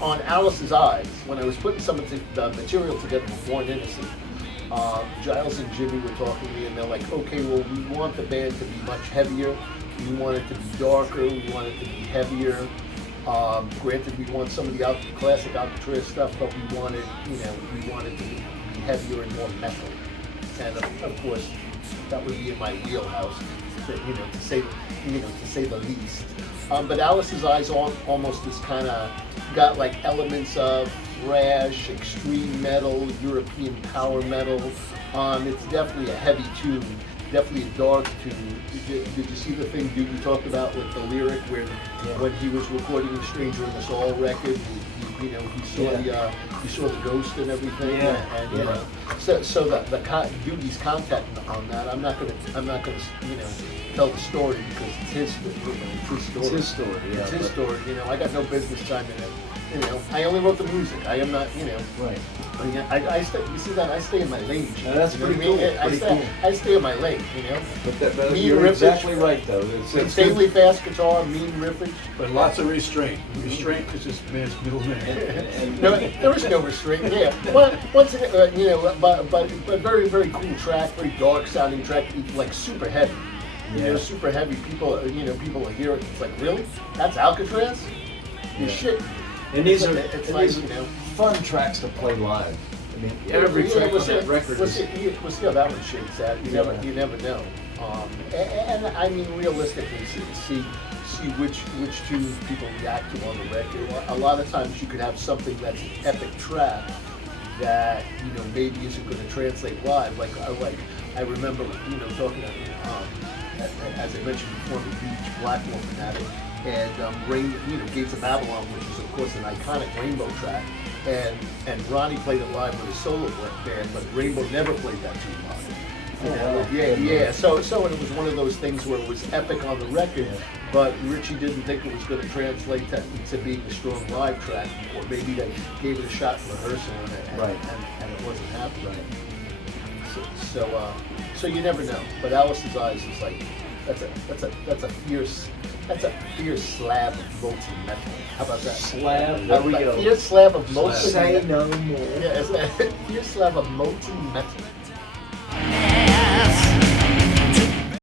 on Alice's Eyes, when I was putting some of the material together for Born Innocent, Giles and Jimmy were talking to me, and they're like, okay, well, we want the band to be much heavier. We want it to be darker. We want it to be heavier. Granted, we want some of the classic Alcatrazz stuff, but we want it, we want it to be heavier and more metal. And of course, that would be in my wheelhouse, to say the least. But Alice's Eyes almost is kind of got like elements of thrash, extreme metal, European power metal. It's definitely a heavy tune, definitely a dark tune. Did you see the thing you talked about with the lyric where when he was recording The Stranger in Us All record, he saw the ghost and everything. So the Doogie's contact on that. I'm not gonna tell the story because it's his story. It's his story. Yeah, it's his story. I got no business chiming in. I only wrote the music. I am not. Right. I stay. You see that? I stay in my lane. That's pretty cool. I stay in my lane. But mean you're riffage, exactly right, though. It's insanely fast guitar, mean riffage. But lots of restraint. Restraint is this man's middle name. No, there is no restraint. Yeah. Well, once again, but very, very cool track, very dark sounding track, like super heavy. Super heavy. People will hear it. It's like, really? That's Alcatrazz? You shit. And these are fun tracks to play live. I mean, every track on that record we'll see how that one shakes out. You never know. And I mean, realistically, see which tunes people react to on the record. A lot of times you could have something that's an epic track that maybe isn't going to translate live. Like I remember talking to as I mentioned before, I'm a huge Blackmore fanatic. And Gates of Babylon, which is of course an iconic Rainbow track, and Ronnie played it live with a solo band, but Rainbow never played that tune live. So it was one of those things where it was epic on the record, but Richie didn't think it was going to translate to being a strong live track, or maybe they gave it a shot for rehearsal and it wasn't happening. So you never know. But Alice's Eyes is like that's a fierce slab of molten metal. How about that? Slab. There we go. Fierce slab of molten metal. Say no more. Yeah, it's a fierce slab of molten metal.